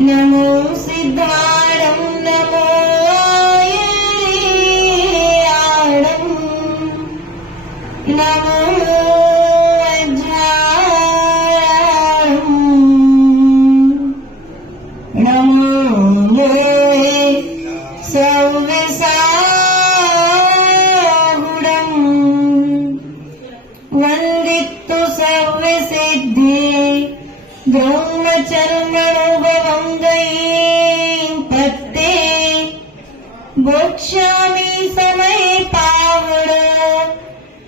नमो सिद्धाणं नमो आयर्याणं नमो अज्ञानं नमो लोहे सव्यसागुणं वन्दितु सर्वसिद्धे ब्रह्मचर्मणोभवं पत्ते बोक्ष्यामि समय पावड़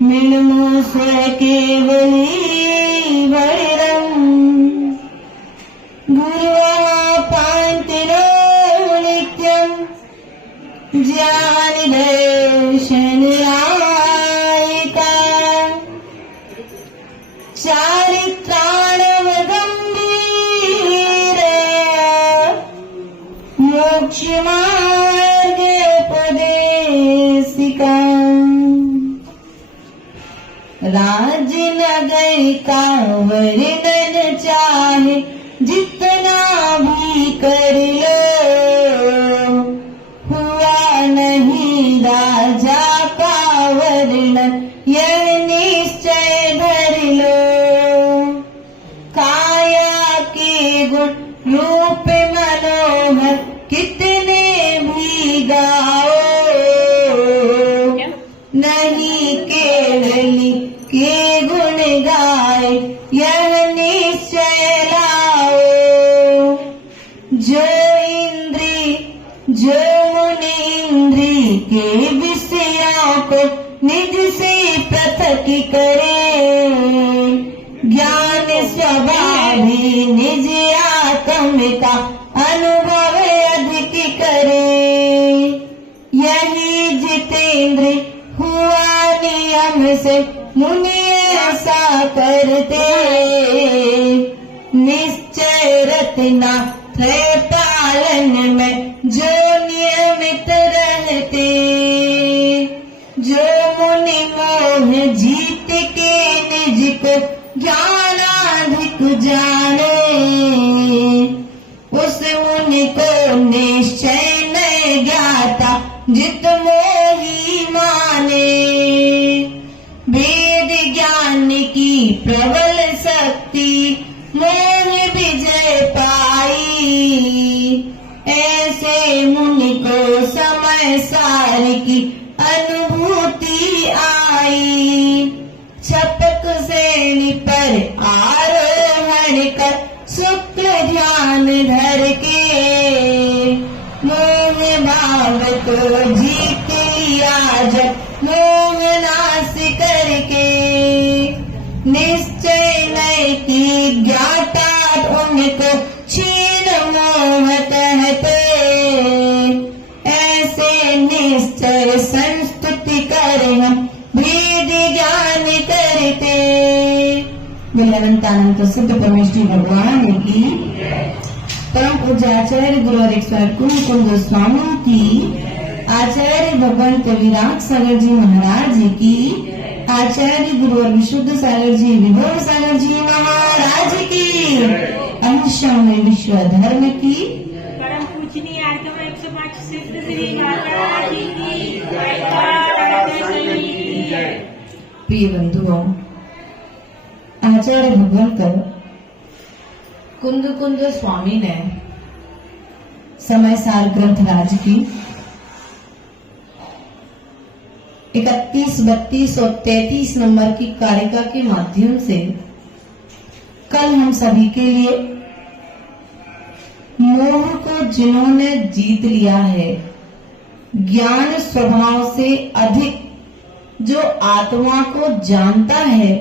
मिलमो स्वर केवली वैरम गुरुः पान्तिनो नित्यं ज्ञानि दर्शनयायिका चारित्राणवगम्भीर मोक्षमार्गोपदेशिका राजनगर का वर्णन चाहे जितना भी कर लो हुआ नहीं राजा का वर्णन यह निश्चय धर लो काया के गुण रूप मनोहर कितने भी गाओ नहीं केवली के गुण गाए यह निश्चय लाओ जो मुनि इंद्री के विषयों को निज से पृथक करे ज्ञान स्वभाव ही निज आत्म का अनुभव अधिक करे यही जितेंद्र हुआ नियम से मुनि ऐसा करते निश्चय रत्ना त्रय पालन में जो नियमित रहते जो मुनि मोह जीत के निज को ज्ञानाधिक जाने उस मुनि को निश्चय न ज्ञाता जित मोही माने वेद ज्ञान की प्रबल शक्ति मोह विजय पाई ऐसे मुनि को समय सार की अनुभूति आई छपक श्रेणी पर आरोहण कर शुक्ल ध्यान धर के मोह भाव को जीत लिया जब मोह नाश करके निश्चय नैति ज्ञाता उनको क्षीण मोह कहते ऐसे निश्चय संस्तुति कर हम भेद ज्ञान करते अनंतानंद सिद्ध परमेश्वरी भगवान की परम पूज्य आचार्य गुरु और 108 कुंद गोस्वामी की आचार्य भगवान कविराज सागर जी महाराज की आचार्य गुरु और विशुद्ध सागर जी विभव सागर जी महाराज की अनुष्ठान विश्व धर्म की परम पूजनीय आर्तम 105 सिद्ध श्री माता जी की जय। प्रिय बंधुओं आचार्य भगवान कुंद स्वामी ने समय सार ग्रंथ राज की 31, 32 और 33 नंबर की कारिका के माध्यम से कल हम सभी के लिए मोह को जिन्होंने जीत लिया है ज्ञान स्वभाव से अधिक जो आत्मा को जानता है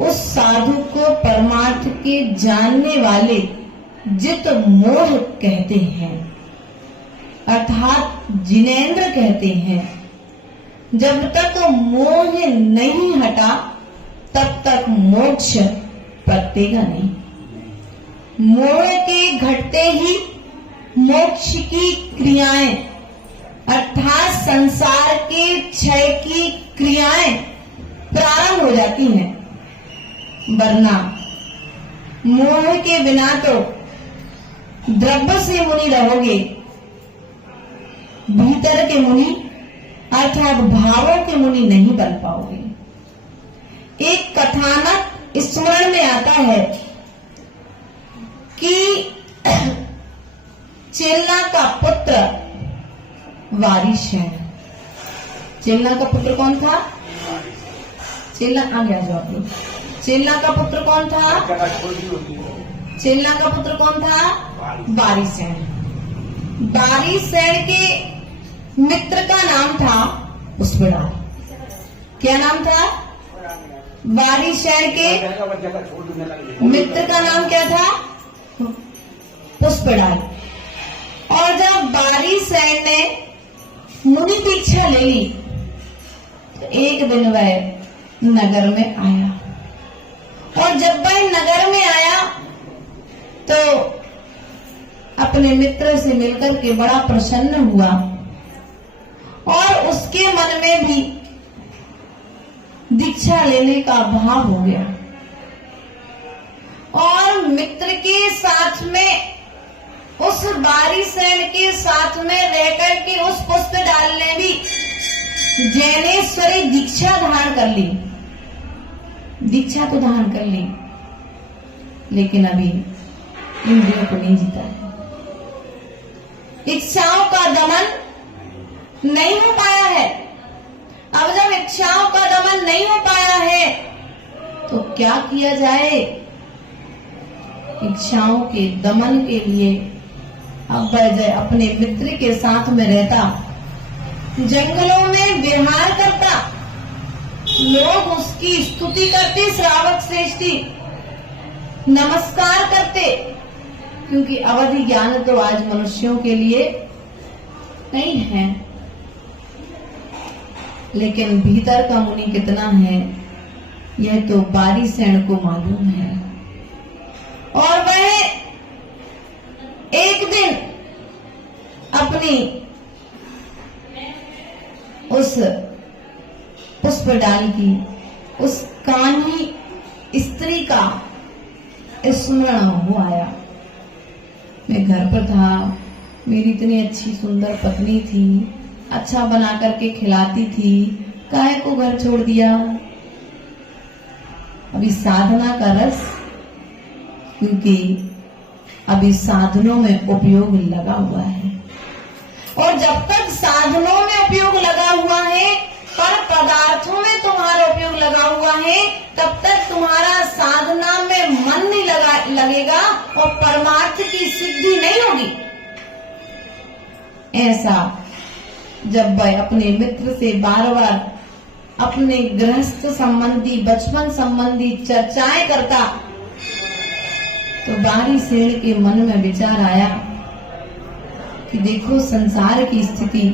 उस साधु को परमार्थ के जानने वाले जित मोह कहते हैं अर्थात जिनेंद्र कहते हैं। जब तक मोह नहीं हटा तब तक मोक्ष पड़ेगा नहीं। मोह के घटते ही मोक्ष की क्रियाएं अर्थात संसार के क्षय की क्रियाएं प्रारंभ हो जाती हैं, वरना मोह के बिना तो द्रव्य से मुनि रहोगे, भीतर के मुनि अर्थात भावों के मुनि नहीं बन पाओगे। एक कथानक स्मरण में आता है कि चेल्ला का पुत्र वारिशैन। चेल्ला का पुत्र कौन था? चेल्ला आगे आ जाओ आप लोग। चेल्ला का पुत्र कौन था? चेल्ला का पुत्र कौन था? वारिशैन। वारिशैन के मित्र का नाम था पुष्पडाल। क्या नाम था? वारिशैन के मित्र का नाम क्या था? पुष्पडाल। और जब वारिशैन ने मुनि दीक्षा ले ली तो एक दिन वह नगर में आया, और जब वह नगर में आया तो अपने मित्र से मिलकर के बड़ा प्रसन्न हुआ, और उसके मन में भी दीक्षा लेने का भाव हो गया, और मित्र के साथ में उस वारिशैन के साथ में रहकर के उस पुष्पडाल ने भी जैनेश्वरी दीक्षा धारण कर ली। दीक्षा तो धारण कर ली, लेकिन अभी इंद्रियों को नहीं जीता है। इच्छाओं का दमन नहीं हो पाया है। अब जब इच्छाओं का दमन नहीं हो पाया है तो क्या किया जाए? इच्छाओं के दमन के लिए अब वह अपने मित्र के साथ में रहता, जंगलों में विहार करता, लोग उसकी स्तुति करते, श्रावक श्रेष्ठी नमस्कार करते, क्योंकि अवधि ज्ञान तो आज मनुष्यों के लिए नहीं है, लेकिन भीतर का मुनि कितना है यह तो वारिशैन को मालूम है। और वह एक दिन अपनी उस पुष्पडाल की, उस कान्ही स्त्री का स्मरण हो आया। मैं घर पर था, मेरी इतनी अच्छी सुंदर पत्नी थी, अच्छा बना करके खिलाती थी, काहे को घर छोड़ दिया? अभी साधना का रस, क्योंकि अभी साधनों में उपयोग लगा हुआ है, और जब तक साधनों में उपयोग लगा हुआ है, पर पदार्थों में तुम्हारा उपयोग लगा हुआ है, तब तक तुम्हारा साधना में मन नहीं लगेगा और परमार्थ की सिद्धि नहीं होगी। ऐसा जब वह अपने मित्र से बार बार अपने गृहस्थ संबंधी, बचपन संबंधी चर्चाएं करता, तो वारिशैन के मन में विचार आया कि देखो संसार की स्थिति,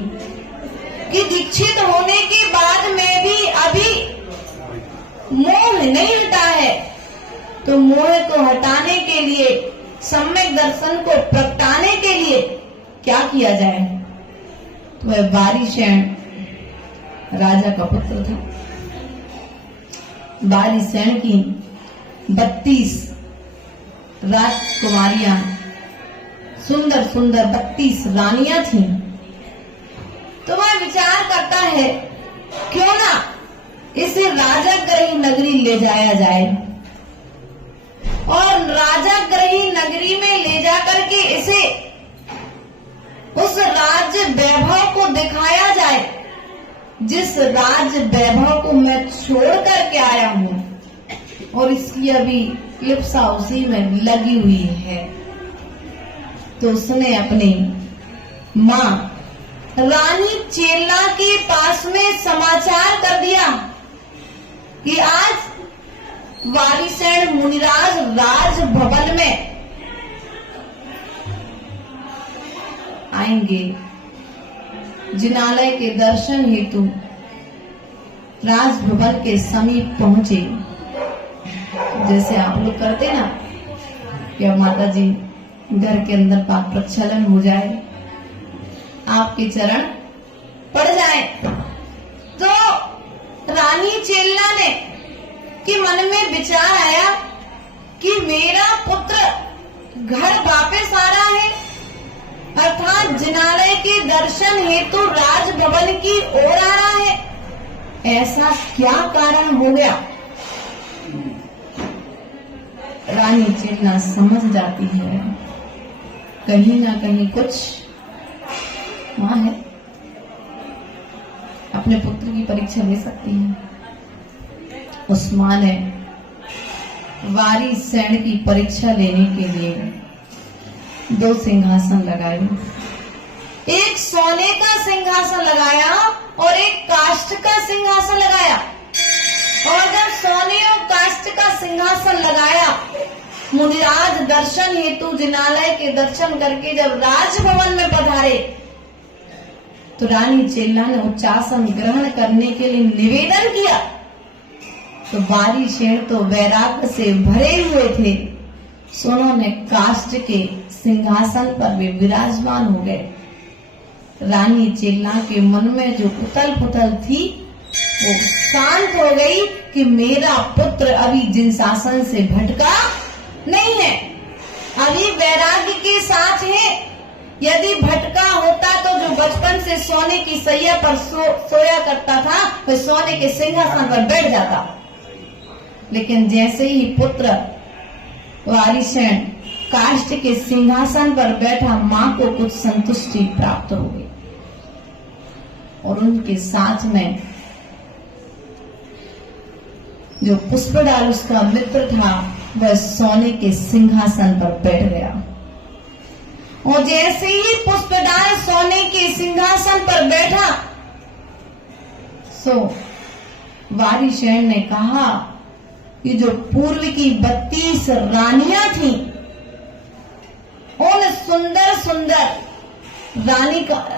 कि दीक्षित होने के बाद में भी अभी मोह नहीं हटा है, तो मोह को हटाने के लिए, सम्यक दर्शन को प्रगटाने के लिए क्या किया जाए? तो वह वारिशैन राजा का पुत्र था। वारिशैन की 32 राजकुमारियां, सुंदर सुंदर 32 रानियां थीं। तो वह विचार करता है क्यों ना इसे राजाग्रही नगरी ले जाया जाए, और राजाग्रही नगरी में ले जाकर के इसे उस राज्य वैभव को दिखाया जाए, जिस राज्य वैभव को मैं छोड़ करके आया हूं, और इसकी अभी लिप्सा उसी में लगी हुई है। तो उसने अपनी मां रानी चेल्ला के पास में समाचार कर दिया कि आज वारिशैन मुनिराज राजभवन में आएंगे। जिनालय के दर्शन हेतु राजभवन के समीप पहुंचे। जैसे आप लोग करते ना कि अब माता जी घर के अंदर पाक प्रक्षालन हो जाए, आपके चरण पड़ जाए। तो रानी चेल्ला ने कि मन में विचार आया कि मेरा पुत्र घर वापस आ रहा है, अर्थात जिनालय के दर्शन हेतु राजभवन की ओर आ रहा है। ऐसा क्या कारण हो गया? रानी चेल्ला समझ जाती है कहीं ना कहीं कुछ वहां है, अपने पुत्र की परीक्षा ले सकती है। उस मां ने वारिसैन की परीक्षा लेने के लिए 2 सिंहासन लगाए, एक सोने का सिंहासन लगाया और एक काष्ठ का सिंहासन लगाया। और जब सोने और काष्ठ का सिंहासन लगाया, मुनिराज दर्शन हेतु जिनालय के दर्शन करके जब राजभवन में पधारे, तो रानी चेल्ला ने उच्चासन ग्रहण करने के लिए निवेदन किया। तो वारिसैन तो वैराग्य से भरे हुए थे, सो उन्होंने काष्ठ के सिंहासन पर वे विराजमान हो गए। रानी चेल्ला के मन में जो उथल पुथल थी वो शांत हो गई कि मेरा पुत्र अभी जिनशासन से भटका नहीं है, अभी वैराग्य के साथ है। यदि भटका होता तो जो बचपन से सोने की सैया पर सोया करता था, वह सोने के सिंहासन पर बैठ जाता। लेकिन जैसे ही पुत्र वारिसैन काष्ठ के सिंहासन पर बैठा, मां को कुछ संतुष्टि प्राप्त हो गई और उनके साथ में जो पुष्पडाल उसका मित्र था, वह सोने के सिंहासन पर बैठ गया। और जैसे ही पुष्पडाल सोने के सिंहासन पर बैठा, सो वारिसैन ने कहा कि जो पूर्व की 32 रानियां थी, उन सुंदर सुंदर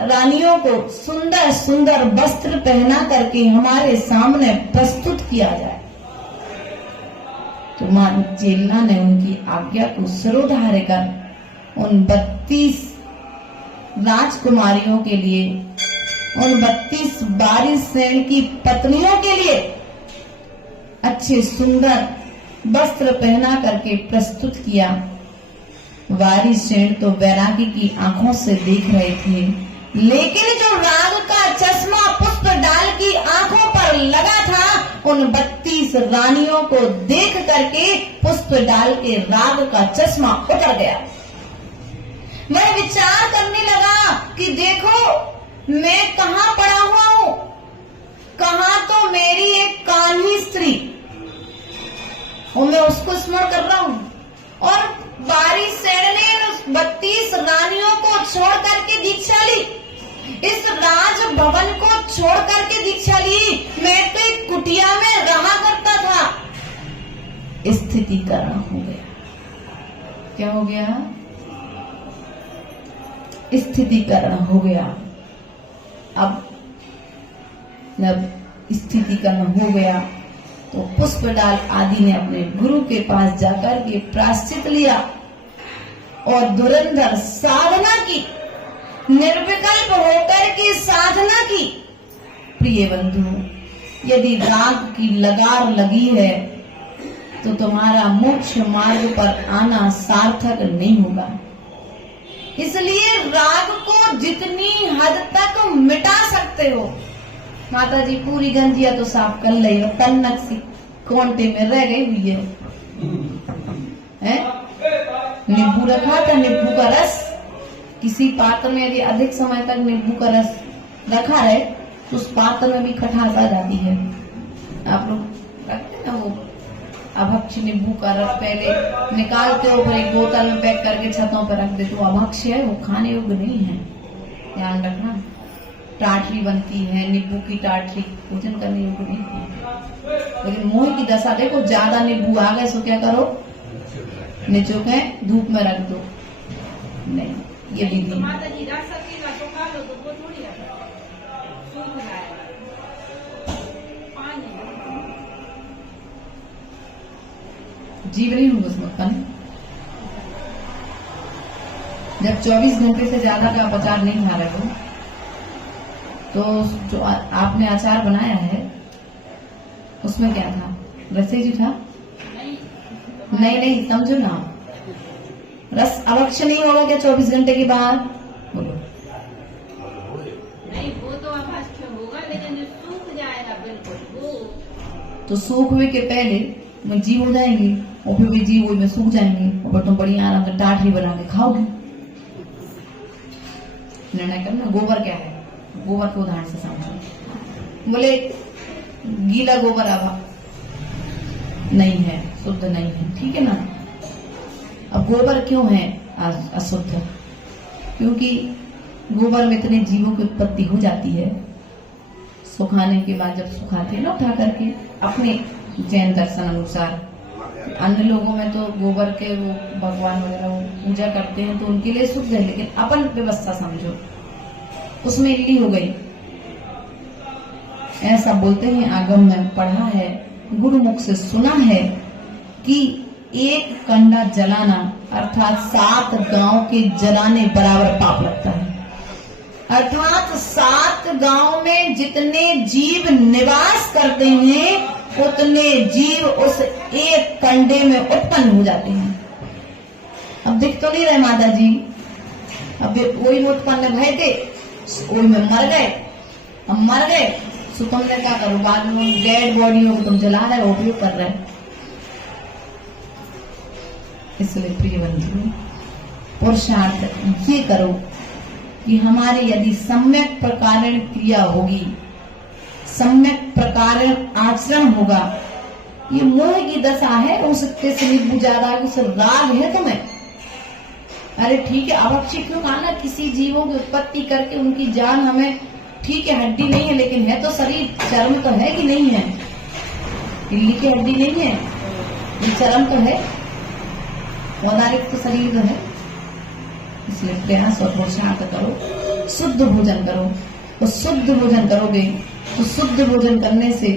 रानियों को सुंदर सुंदर वस्त्र पहना करके हमारे सामने प्रस्तुत किया जाए। तो मां चेल्ला ने उनकी आज्ञा को सिरोधार्य कर उन 32 राजकुमारियों के लिए, उन 32 वारिसैन की पत्नियों के लिए अच्छे सुंदर वस्त्र पहना करके प्रस्तुत किया। वारिसैन तो वैरागी की आंखों से देख रहे थे, लेकिन जो राग का चश्मा पुष्पडाल की आंखों पर लगा था, उन 32 रानियों को देख करके पुष्पडाल के राग का चश्मा उतर गया। मैं विचार करने लगा कि देखो मैं कहां पड़ा हुआ हूं, कहां तो मेरी एक कान्ही स्त्री और मैं उसको स्मरण कर रहा हूं, और वारिसैन ने उस 32 रानियों को छोड़ करके दीक्षा ली, इस राजभवन को छोड़ करके दीक्षा ली। मैं तो एक कुटिया में रहा करता था। स्थितिकरण हो गया। क्या हो गया? स्थितिकरण हो गया। अब जब स्थितिकरण हो गया तो पुष्पडाल आदि ने अपने गुरु के पास जाकर के प्रायश्चित लिया और धुरंधर साधना की, निर्विकल्प होकर के साधना की। प्रिय बंधु, यदि राग की लगार लगी है तो तुम्हारा मोक्ष मार्ग पर आना सार्थक नहीं होगा। इसलिए राग को जितनी हद तक मिटा सकते हो, माता जी पूरी गंजिया तो साफ कर ली और कन्नक सी कोंटे में रह गई हुई है। नींबू रखा था, नींबू का रस किसी पात्र में यदि अधिक समय तक नींबू का रस रखा रहे तो उस पात्र में भी खटास आ जाती है। आप लोग रखते ना वो अभक्ष नींबू का रस पहले निकालते हो, फिर एक बोतल में पैक करके छतों पर रख देते हो। अभक्ष है, वो खाने योग्य नहीं है, ध्यान रखना। टाटरी बनती है, नींबू की टाटरी भोजन करने योग्य नहीं है। लेकिन मोह की दशा देखो, ज्यादा नींबू आ गए सो क्या करो, निचो के धूप में रख दो। नहीं, ये विधि जीव नहीं होंगे उसमें उत्पन्न। जब 24 घंटे से ज्यादा का आप अचार नहीं खा रहे हो तो जो आपने अचार बनाया है उसमें क्या था? रसे जी था? नहीं, समझो ना, रस अवश्य नहीं होगा क्या 24 घंटे के बाद? बोलो। नहीं, वो तो अवश्य होगा, लेकिन जो सूख जाएगा बिल्कुल वो। तो सूखने के पहले में जीव हो जाएंगे और फिर वे जीव वही में सूख जाएंगे और फिर तुम बड़ी आराम से टाटरी बना के खाओगे। निर्णय करना। गोबर क्या है? गोबर के उदाहरण से समझो। बोले गीला गोबर आभा नहीं है, शुद्ध नहीं है, ठीक है ना। अब गोबर क्यों है अशुद्ध? क्योंकि गोबर में इतने जीवों की उत्पत्ति हो जाती है। सुखाने के बाद जब सुखाते हैं ना उठा करके, अपने जैन दर्शन अनुसार, अन्य लोगों में तो गोबर के वो भगवान वगैरह वो पूजा करते हैं तो उनके लिए शुद्ध है, लेकिन अपन व्यवस्था समझो, उसमें इल्ली हो गई। ऐसा बोलते हैं, आगम में पढ़ा है, गुरुमुख से सुना है कि एक कंडा जलाना अर्थात 7 गांव के जलाने बराबर पाप लगता है। अर्थात 7 गांव में जितने जीव निवास करते हैं उतने जीव उस एक कंडे में उत्पन्न हो जाते हैं। अब दिख तो नहीं रहे माता जी, अब वही में उत्पन्न भय थे, वही में मर गए। अब मर गए तो तुमने क्या करो, बाद में डेड बॉडियों को तुम जला रहे हो, उपयोग कर रहे। इसलिए प्रिय बंधु, पुरुषार्थ ये करो कि हमारी यदि सम्यक प्रकार क्रिया होगी, सम्यक प्रकार आचरण होगा, ये मोह की दशा है, उसके से नींबू ज्यादा उस राग है तुम्हें। अरे ठीक है, अवश्य क्यों खाना, किसी जीवों की उत्पत्ति करके उनकी जान हमें, ठीक है हड्डी नहीं है लेकिन है तो शरीर, चर्म तो है कि नहीं है? इल्ली की हड्डी नहीं है, ये चर्म तो है, पौधारिक तो शरीर तो है। इसलिए प्रयास और पुरुषार्थ करो, शुद्ध भोजन करो। तो शुद्ध भोजन करोगे तो शुद्ध भोजन करने से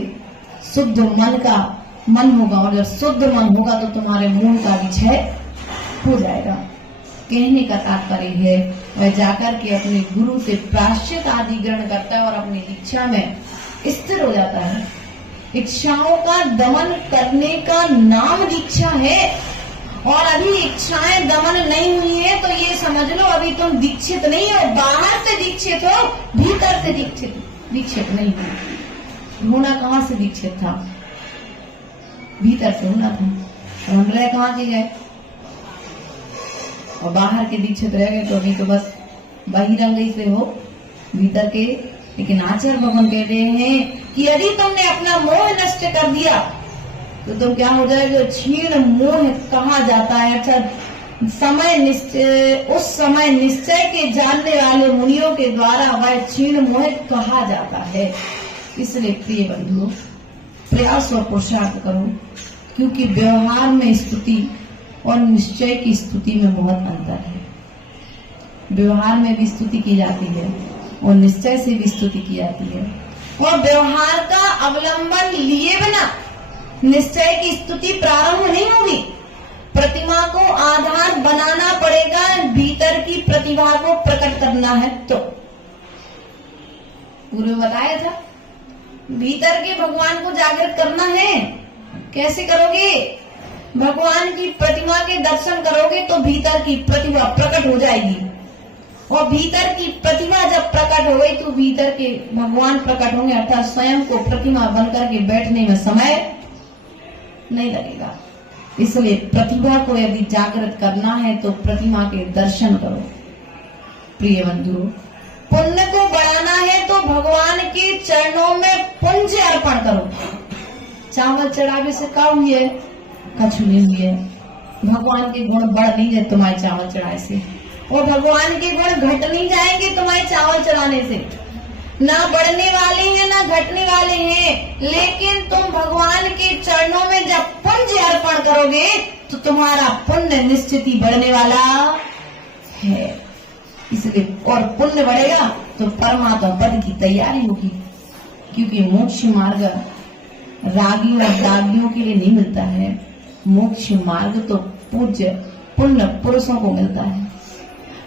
शुद्ध मन होगा, और जब शुद्ध मन होगा तो तुम्हारे मोह का विषय हो जाएगा। कहने का तात्पर्य है वह जाकर के अपने गुरु से प्रायश्चित आदि ग्रहण करता है और अपनी इच्छा में स्थिर हो जाता है। इच्छाओं का दमन करने का नाम दीक्षा है, और अभी इच्छाएं दमन नहीं हुई है तो ये समझ लो अभी तुम दीक्षित नहीं हो। बाहर से दीक्षित हो, भीतर से दीक्षित नहीं हो। होना कहाँ से दीक्षित था? भीतर से होना था। और हम रह कहाँ के गए? और बाहर के दीक्षित रह गए तो अभी तो बस बहिरंगी से हो, भीतर के। लेकिन आचार्य भगवान कह रहे हैं कि यदि तुमने अपना मोह नष्ट कर दिया तो तुम क्या हो जाएगा? क्षीण मोह कहा जाता है। अच्छा, समय निश्चय, उस समय निश्चय के जानने वाले मुनियों के द्वारा वह क्षीण मोह कहा जाता है। इसलिए प्रिय बंधुओं, प्रयास और पुरुषार्थ करो, क्योंकि व्यवहार में स्तुति और निश्चय की स्तुति में बहुत अंतर है। व्यवहार में भी स्तुति की जाती है और निश्चय से भी स्तुति की जाती है, और व्यवहार का अवलंबन लिए बिना निश्चय की स्तुति प्रारंभ नहीं होगी। प्रतिमा को आधार बनाना पड़ेगा, भीतर की प्रतिभा को प्रकट करना है। तो पूर्व बताया था, भीतर के भगवान को जागृत करना है। कैसे करोगे? भगवान की प्रतिमा के दर्शन करोगे तो भीतर की प्रतिभा प्रकट हो जाएगी, और भीतर की प्रतिभा जब प्रकट हो गई तो भीतर के भगवान प्रकट होंगे। अर्थात स्वयं को प्रतिमा बनकर के बैठने में समय नहीं लगेगा। इसलिए प्रतिभा को यदि जागृत करना है तो प्रतिमा के दर्शन करो। प्रिय बंधु, पुण्य को बढ़ाना है तो भगवान के चरणों में पुण्य अर्पण करो। चावल चढ़ावे से क्या हुई है? कछु नहीं हुई है। भगवान के गुण बढ़ नहीं जाए तुम्हारे चावल चढ़ाए से, और भगवान के गुण घट नहीं जाएंगे तुम्हारे चावल चढ़ाने से। ना बढ़ने वाले हैं ना घटने वाले हैं, लेकिन तुम भगवान के चरणों में जब पुण्य अर्पण करोगे तो तुम्हारा पुण्य निश्चित ही बढ़ने वाला है। इसलिए और पुण्य बढ़ेगा तो परमात्मा पद की तैयारी होगी, क्योंकि मोक्ष मार्ग रागियों और दागियों के लिए नहीं मिलता है। मोक्ष मार्ग तो पूज्य पुण्य पुरुषों को मिलता है।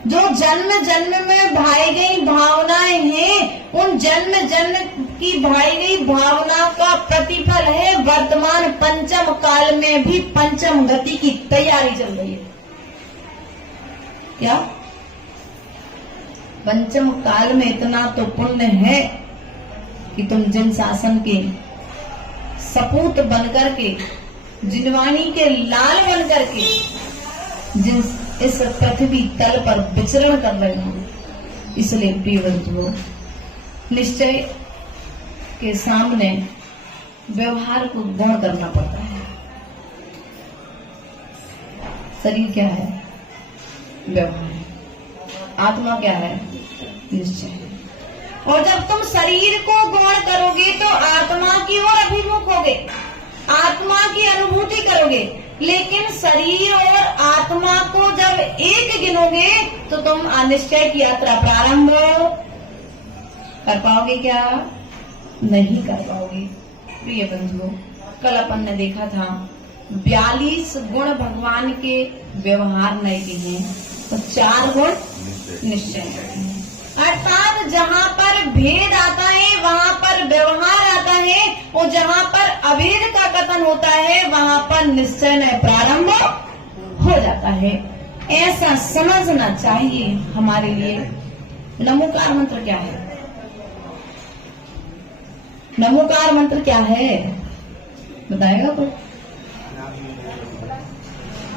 जो जन्म जन्म में भाई गई भावनाएं हैं, उन जन्म जन्म की भाई गई भावना का प्रतिफल है वर्तमान पंचम काल में भी पंचम गति की तैयारी चल रही है। क्या पंचम काल में इतना तो पुण्य है कि तुम जिन शासन के सपूत बनकर के, जिनवाणी के लाल बनकर के जिन इस पृथ्वी तल पर विचरण कर रहे हो। इसलिए प्रिय बंधुओं, निश्चय के सामने व्यवहार को गौण करना पड़ता है। शरीर क्या है? व्यवहार। आत्मा क्या है? निश्चय। और जब तुम शरीर को गौण करोगे तो आत्मा की ओर अभिमुख होगे, आत्मा की अनुभूति करोगे। लेकिन शरीर और आत्मा को जब एक गिनोगे तो तुम अनिश्चय की यात्रा प्रारंभ कर पाओगे क्या? नहीं कर पाओगे। प्रिय बंधुओं, कल अपन ने देखा था 42 गुण भगवान के व्यवहार नए के हैं तो 4 गुण निश्चय हैं। अर्थात जहाँ पर भेद आता है वहाँ पर व्यवहार आता है, और जहाँ पर अभेद का कथन होता है वहाँ पर निश्चय नए प्रारंभ हो जाता है। ऐसा समझना चाहिए हमारे लिए। नमोकार मंत्र क्या है? नमोकार मंत्र क्या है बताएगा कोई?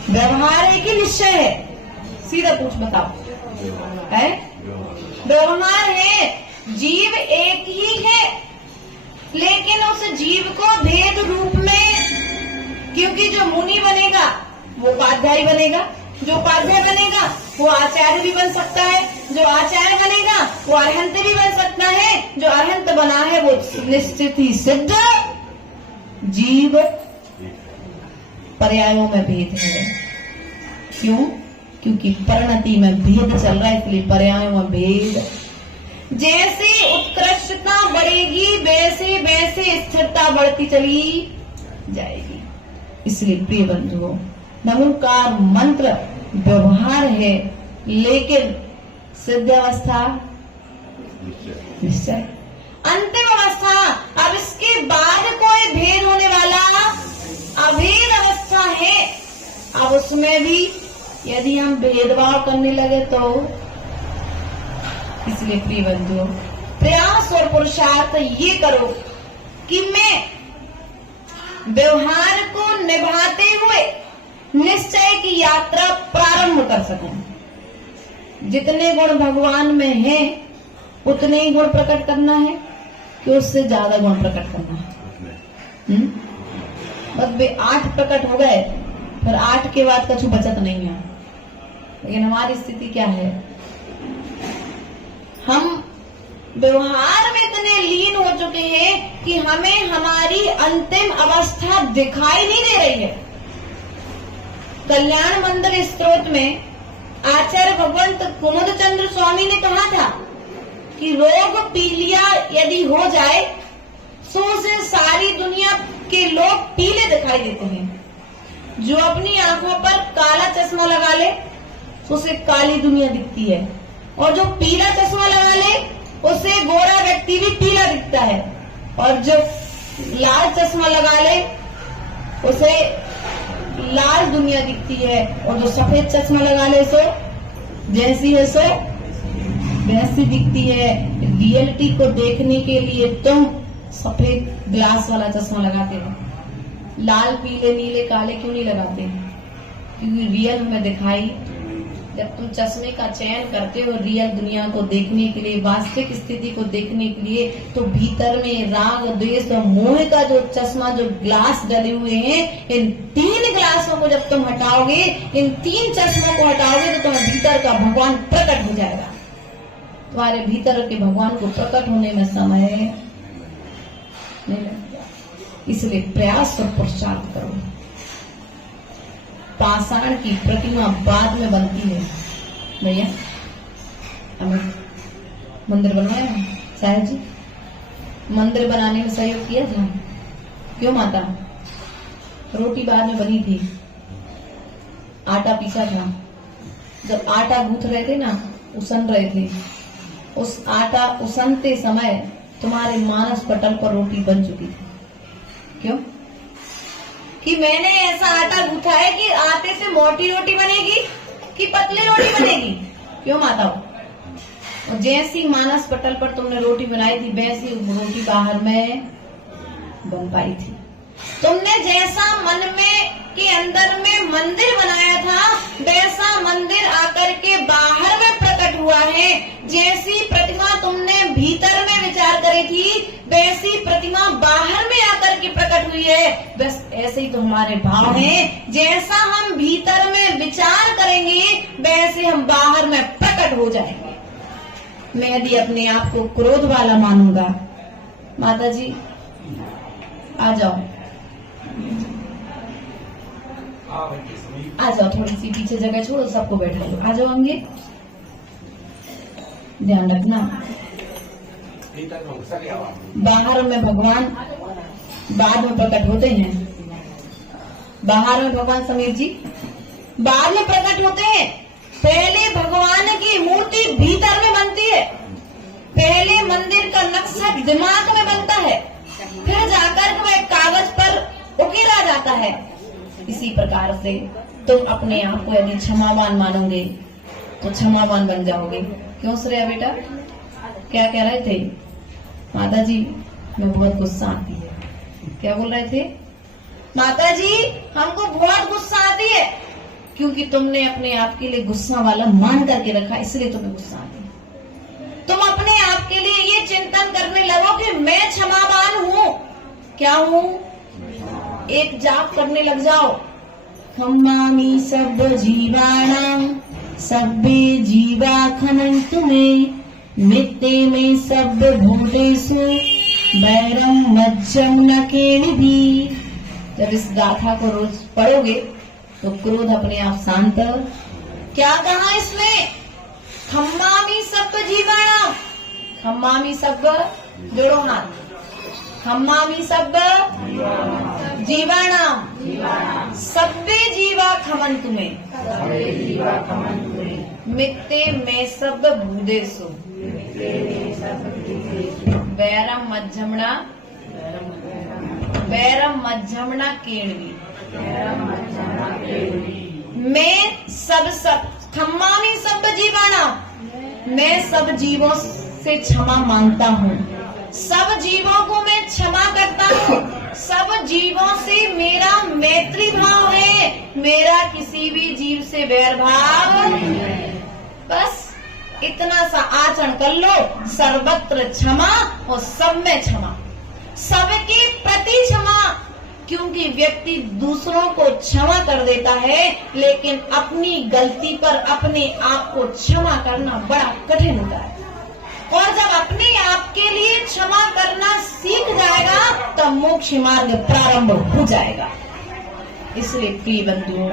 व्यवहार है कि निश्चय है? सीधा पूछ बताओ। है? व्यवहार है। जीव एक ही है, लेकिन उस जीव को भेद रूप में, क्योंकि जो मुनि बनेगा वो उपाध्याय बनेगा, जो उपाध्याय बनेगा वो आचार्य भी बन सकता है, जो आचार्य बनेगा वो अरहंत भी बन सकता है, जो अरहंत बना है वो निश्चित ही सिद्ध जीव। पर्यायों में भेद है। क्यों? क्योंकि परिणति में भेद चल रहा है, इसलिए पर्यायों में भेद। जैसे उत्कृष्टता बढ़ेगी वैसे वैसे स्थिरता बढ़ती चली जाएगी। इसलिए प्रिय बंधुओं, नमोकार मंत्र व्यवहार है, लेकिन सिद्ध अवस्था निश्चय। अंतिम अवस्था, अब इसके बाद कोई भेद होने वाला अभेद अवस्था है। अब उसमें भी यदि हम भेदभाव करने लगे तो, इसलिए प्रिय बंधुओं, प्रयास और पुरुषार्थ ये करो कि मैं व्यवहार को निभाते हुए निश्चय की यात्रा प्रारंभ कर सकूं। जितने गुण भगवान में हैं उतने ही गुण प्रकट करना है कि उससे ज्यादा गुण प्रकट करना है? बस वे 8 प्रकट हो गए, फिर 8 के बाद कछु बचत नहीं है। लेकिन हमारी स्थिति क्या है? हम व्यवहार में इतने लीन हो चुके हैं कि हमें हमारी अंतिम अवस्था दिखाई नहीं दे रही है। कल्याण मंदिर स्तोत्र में आचार्य भगवंत कुमुद चंद्र स्वामी ने कहा था कि रोग पीलिया यदि हो जाए तो उसे सारी दुनिया के लोग पीले दिखाई देते हैं। जो अपनी आंखों पर काला चश्मा लगा ले उसे काली दुनिया दिखती है, और जो पीला चश्मा लगा ले उसे गोरा व्यक्ति भी पीला दिखता है, और जो लाल चश्मा लगा ले उसे लाल दुनिया दिखती है, और जो सफेद चश्मा लगा ले सो जैसी है सो वैसी दिखती है। रियलिटी को देखने के लिए तुम सफेद ग्लास वाला चश्मा लगाते हो, लाल पीले नीले काले क्यों नहीं लगाते? क्योंकि रियल में दिखाई, जब तुम चश्मे का चयन करते हो रियल दुनिया को देखने के लिए, वास्तविक स्थिति को देखने के लिए, तो भीतर में राग द्वेष और मोह का जो चश्मा, जो ग्लास डले हुए हैं, इन 3 ग्लासों को जब तुम हटाओगे, इन 3 चश्मों को हटाओगे तो तुम्हारे भीतर का भगवान प्रकट हो जाएगा। तुम्हारे भीतर के भगवान को प्रकट होने में समय नहीं लगता। इसलिए प्रयास और पुरुषार्थ करो। पाषाण की प्रतिमा बाद में बनती है भैया। हमें मंदिर बनवाया साहब जी, मंदिर बनाने में सहयोग किया था। क्यों माता? रोटी बाद में बनी थी, आटा पीसा था, जब आटा गूंथ रहे थे ना, उसन रहे थे, उस आटा उसनते समय तुम्हारे मानस पटल पर रोटी बन चुकी थी। क्यों? कि मैंने ऐसा आटा गूंथा है कि आटे से मोटी रोटी बनेगी कि पतली रोटी बनेगी। क्यों माताओं? और जैसी मानस पटल पर तुमने रोटी बनाई थी वैसी रोटी बाहर में बन पाई थी। तुमने जैसा मन में के अंदर में मंदिर बनाया था वैसा मंदिर आकर के बाहर में प्रकट हुआ है। जैसी प्रतिमा तुमने भीतर में विचार करी थी वैसी प्रतिमा बाहर में आकर के प्रकट हुई है। बस ऐसे ही तो हमारे भाव हैं। जैसा हम भीतर में विचार करेंगे वैसे हम बाहर में प्रकट हो जाएंगे। मैं यदि अपने आप को क्रोध वाला मानूंगा, माता जी आ जाओ, आ जाओ, थोड़ी सी पीछे जगह छोड़ो, सबको बैठा लो, आ जाओ। होंगे ध्यान रखना, बाहर में भगवान बाद में प्रकट होते हैं। बाहर में भगवान समीर जी बाद में प्रकट होते हैं। पहले भगवान की मूर्ति भीतर में बनती है, पहले मंदिर का नक्शा दिमाग में बनता है, फिर जाकर वह कागज पर उकेरा जाता है। इसी प्रकार से तुम अपने आप को यदि क्षमावान मानोगे तो क्षमावान बन जाओगे। क्यों श्रेया बेटा, क्या कह रहे थे? माता जी मैं बहुत गुस्सा आती है। क्या बोल रहे थे? माता जी हमको बहुत गुस्सा आती है, क्योंकि तुमने अपने आप के लिए गुस्सा वाला मान करके रखा, इसलिए तुम्हें गुस्सा आती है। तुम अपने आप के लिए ये चिंतन करने लगो कि मैं क्षमावान हूँ। क्या हूँ? एक जाप करने लग जाओ, खम्मामि सब जीवाणां सब्बे जीवा खमन्तु मे मित्ते में सब भूतेषु वैरम मज्जम न केणिभि। जब इस गाथा को रोज पढ़ोगे तो क्रोध अपने आप शांत। क्या कहा इसमें? खम्मामि सब जीवाणां, खम्मामि सब जोड़ो हाथ, खम्मामि सब जीवाणां सब्बे जीवा खमन्तु मे मित्ते में सब भूतेषु वैरम मज्जमना केणवी। मैं सब खम्मामि सब जीवाणां, मैं सब जीवों से क्षमा मांगता हूँ, सब जीवों को मैं क्षमा करता हूँ, सब जीवों से मेरा मैत्री भाव है, मेरा किसी भी जीव से वैर भाव। बस इतना सा आचरण कर लो, सर्वत्र क्षमा और सब में क्षमा, सबके प्रति क्षमा। क्योंकि व्यक्ति दूसरों को क्षमा कर देता है लेकिन अपनी गलती पर अपने आप को क्षमा करना बड़ा कठिन होता है। और जब अपने आप के लिए क्षमा करना सीख जाएगा तब मोक्ष मार्ग प्रारंभ हो जाएगा। इसलिए प्रिय बंधुओं,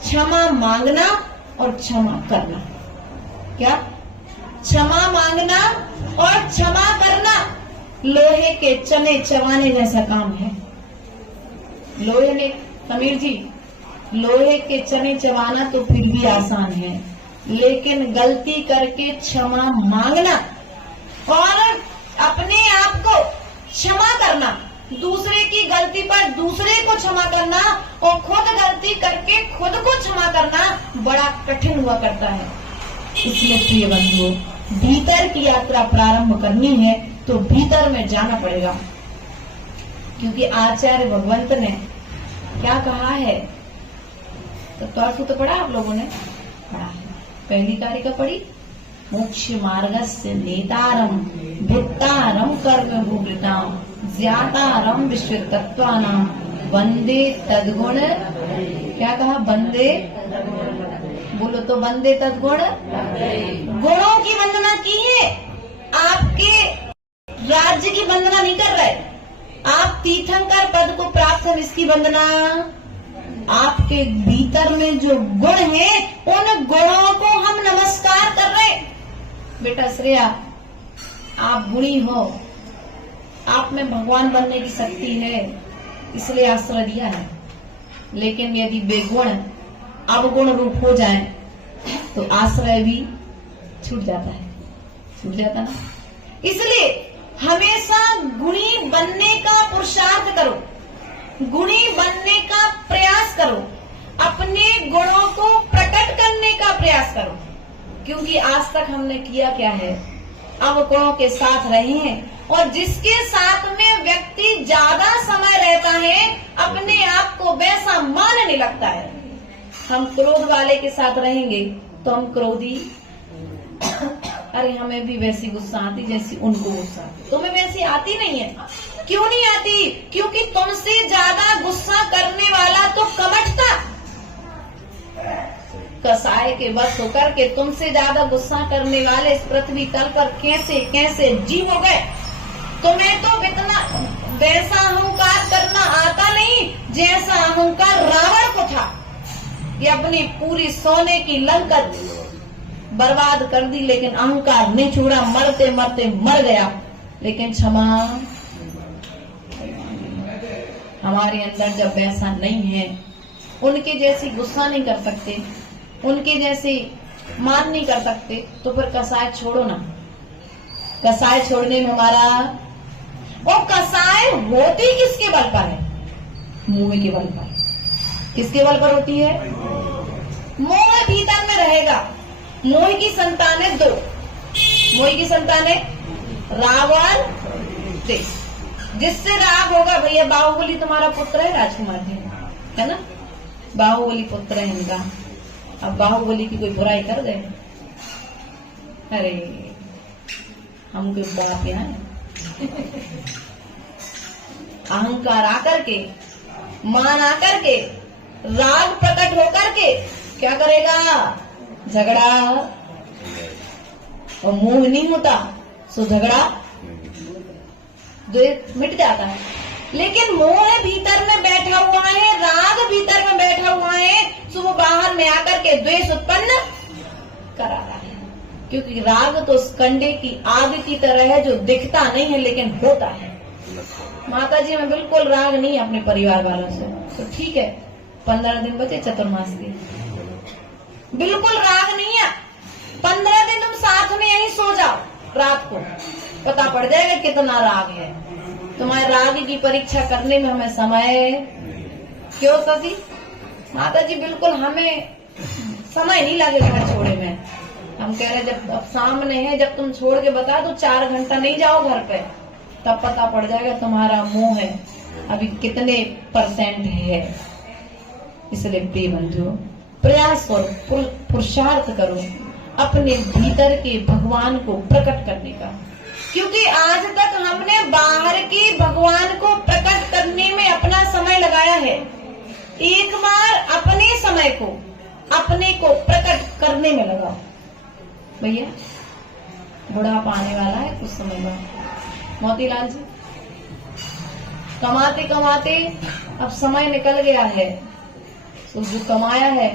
क्षमा मांगना और क्षमा करना, क्या क्षमा मांगना और क्षमा करना लोहे के चने चबाने जैसा काम है। लोहे ने, समीर जी, लोहे के चने चबाना तो फिर भी आसान है, लेकिन गलती करके क्षमा मांगना और अपने आप को क्षमा करना, दूसरे की गलती पर दूसरे को क्षमा करना और खुद गलती करके खुद को क्षमा करना बड़ा कठिन हुआ करता है। इसलिए प्रिय बंधुओं, भीतर की यात्रा प्रारंभ करनी है तो भीतर में जाना पड़ेगा। क्योंकि आचार्य भगवंत ने क्या कहा है? तो पढ़ा आप लोगों ने? पढ़ा है। पहली कारिका पढ़ी, मोक्ष मार्गस्य नेतारम भित्तारम कर्म भूगृताम ज्ञातारम विश्व तत्वानाम वंदे तद्गुण। क्या कहा? वंदे, बोलो तो, वंदे तद्गुण। गुणों की वंदना की है, आपके राज्य की वंदना नहीं कर रहे। आप तीर्थंकर पद को प्राप्त हैं, इसकी वंदना। आपके भीतर में जो गुण है उन गुणों को हम नमस्कार कर रहे। बेटा श्रेया, आप गुणी हो, आप में भगवान बनने की शक्ति है, इसलिए आश्रय दिया है। लेकिन यदि बेगुण अवगुण रूप हो जाए तो आश्रय भी छूट जाता ना। इसलिए हमेशा गुणी बनने का पुरुषार्थ करो, गुणी बनने का प्रयास करो, अपने गुणों को प्रकट करने का प्रयास करो। क्योंकि आज तक हमने किया क्या है, अवगुणों के साथ रहे हैं, और जिसके साथ में व्यक्ति ज्यादा समय रहता है अपने आप को वैसा मानने लगता है। हम क्रोध वाले के साथ रहेंगे तो हम क्रोधी, अरे हमें भी वैसी गुस्सा आती जैसी उनको गुस्सा आती, तुम्हें वैसी आती नहीं है। क्यों नहीं आती? क्योंकि तुमसे ज्यादा गुस्सा करने वाला तो कमठता, कसाय के बस होकर के तुमसे ज्यादा गुस्सा करने वाले इस पृथ्वी तल पर कैसे कैसे जीव हो गए। तुम्हें तो इतना वैसा अहंकार करना आता नहीं जैसा अहंकार रावण को था। ये अपनी पूरी सोने की लंका बर्बाद कर दी, लेकिन अहंकार नहीं छोड़ा, मरते मरते मर गया। लेकिन क्षमा हमारे अंदर जब वैसा नहीं है, उनके जैसी गुस्सा नहीं कर सकते, उनके जैसे मान नहीं कर सकते, तो फिर कसाय छोड़ो ना। कसाय छोड़ने में हमारा, और कसाय होती किसके बल पर है? मोह के बल पर। किसके बल पर होती है? मोह भीतर में रहेगा। मोह की संतानें दो, मोह की संतानें राग और द्वेष। जिससे राग होगा, भैया बाहुबली तुम्हारा पुत्र है, राजकुमार जी है ना, बाहुबली पुत्र है इनका। अब बाहुबली की कोई बुराई कर गए, अरे हम कोई बाप यहाँ अहंकार आकर के, मान आकर के, राग प्रकट होकर के क्या करेगा? झगड़ा। और मोह नहीं होता सो झगड़ा मिट जाता है। लेकिन मोह भीतर में बैठा हुआ है, राग भीतर में बैठा हुआ है, सो वो बाहर में आकर के द्वेष उत्पन्न करा रहा है। क्योंकि राग तो कंडे की आग की तरह है जो दिखता नहीं है लेकिन होता है। माता जी में बिल्कुल राग नहीं है अपने परिवार वालों से, तो ठीक है, 15 दिन बचे चतुर्मास के, बिल्कुल राग नहीं है। 15 दिन तुम साथ में यहीं सो जाओ, रात को पता पड़ जाएगा कितना राग है। तुम्हारे राग की परीक्षा करने में हमें समय क्यों सती? माता जी बिल्कुल हमें समय नहीं लगेगा घर छोड़े में। हम कह रहे जब अब सामने है, जब तुम छोड़ के बता दो 4 घंटा नहीं जाओ घर पे, तब पता पड़ जाएगा तुम्हारा मोह है अभी कितने % है। इसलिए प्रिय बंधुओं, प्रयास करो, पुरुषार्थ करो अपने भीतर के भगवान को प्रकट करने का। क्योंकि आज तक हमने बाहर के भगवान को प्रकट करने में अपना समय लगाया है। एक बार अपने समय को, अपने को प्रकट करने में लगाओ। भैया बुढ़ापा आने वाला है कुछ समय बाद। मोतीलाल जी, कमाते कमाते अब समय निकल गया है, तो जो कमाया है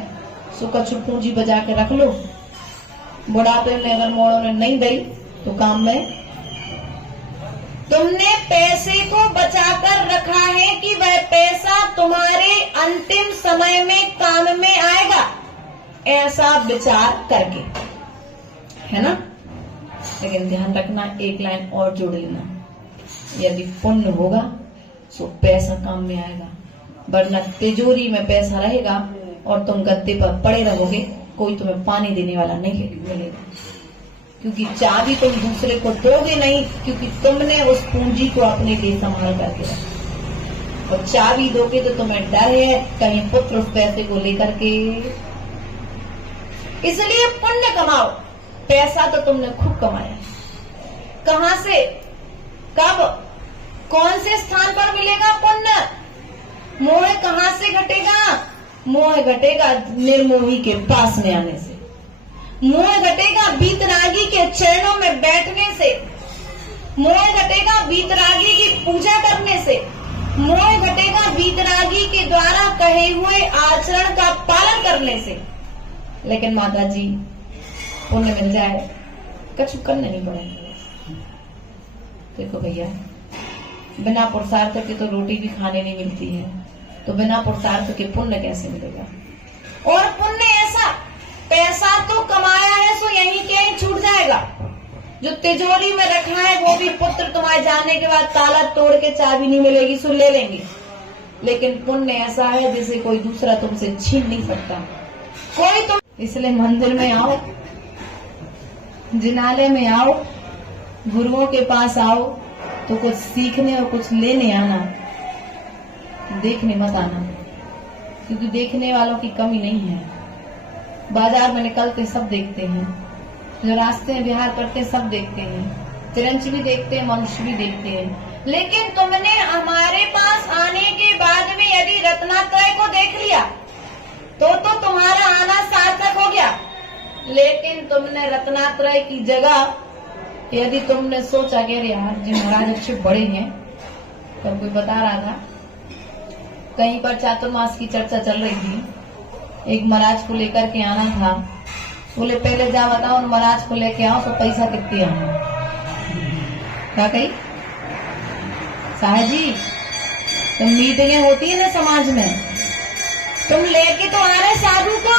सो कछु पूंजी बजा के रख लो। बुढ़ापे में अगर मोड़ों ने नहीं दी तो काम में तुमने पैसे को बचाकर रखा है कि वह पैसा तुम्हारे अंतिम समय में काम में आएगा, ऐसा विचार करके, है ना। लेकिन ध्यान रखना, एक लाइन और जोड़ लेना, यदि पुण्य होगा तो पैसा काम में आएगा, वरना तिजोरी में पैसा रहेगा और तुम गद्दे पर पड़े रहोगे, कोई तुम्हें पानी देने वाला नहीं मिलेगा। क्योंकि चाबी तुम दूसरे को दोगे नहीं, क्योंकि तुमने उस पूंजी को अपने लिए संभाल करके रखा। और चाबी दोगे तो तुम्हें डर है कहीं पुत्र उस पैसे को लेकर के। इसलिए पुण्य कमाओ। पैसा तो तुमने खूब कमाया, कहां से, कब, कौन से स्थान पर मिलेगा पुण्य? मोह कहां से घटेगा? मोह घटेगा निर्मोही के पास में आने से। मोह घटेगा बीतरागी के चरणों में बैठने से। मोह घटेगा बीतरागी की पूजा करने से। मोह घटेगा बीतरागी के द्वारा कहे हुए आचरण का पालन करने से। लेकिन माता जी पुण्य मिल जाए, कछु करने नहीं पड़ेगा। देखो भैया, बिना पुरुषार्थ के तो रोटी भी खाने नहीं मिलती है, तो बिना पुरुषार्थ के पुण्य कैसे मिलेगा? और पुण्य ऐसा, पैसा जो तिजोरी में रखा है वो भी पुत्र तुम्हारे जाने के बाद ताला तोड़ के चाबी नहीं मिलेगी, सुन ले लेंगे। लेकिन पुण्य ऐसा है जिसे कोई दूसरा तुमसे छीन नहीं सकता, कोई तुम। इसलिए मंदिर में आओ, जिनालय में आओ, गुरुओं के पास आओ तो कुछ सीखने और कुछ लेने आना, देखने मत आना, क्योंकि देखने वालों की कमी नहीं है। बाजार में निकलते सब देखते हैं, जो रास्ते में विहार करते सब देखते हैं, चिरंजीवी देखते हैं, मनुष्य भी देखते हैं। लेकिन तुमने हमारे पास आने के बाद में यदि रत्नात्रय को देख लिया तो तुम्हारा आना सार्थक हो गया। लेकिन तुमने रत्नात्रय की जगह यदि तुमने सोचा कि अरे यार जी महाराज अच्छे बड़े हैं, तो कोई बता रहा था कहीं पर चातुर्मास की चर्चा चल रही थी, एक महाराज को लेकर के आना था, बोले पहले जा बताओ उन महाराज को लेके आओ तो पैसा कितने आना। क्या कही साहब जी, तो मीटिंगें होती है ना समाज में, तुम लेके तो आ रहे साधु को,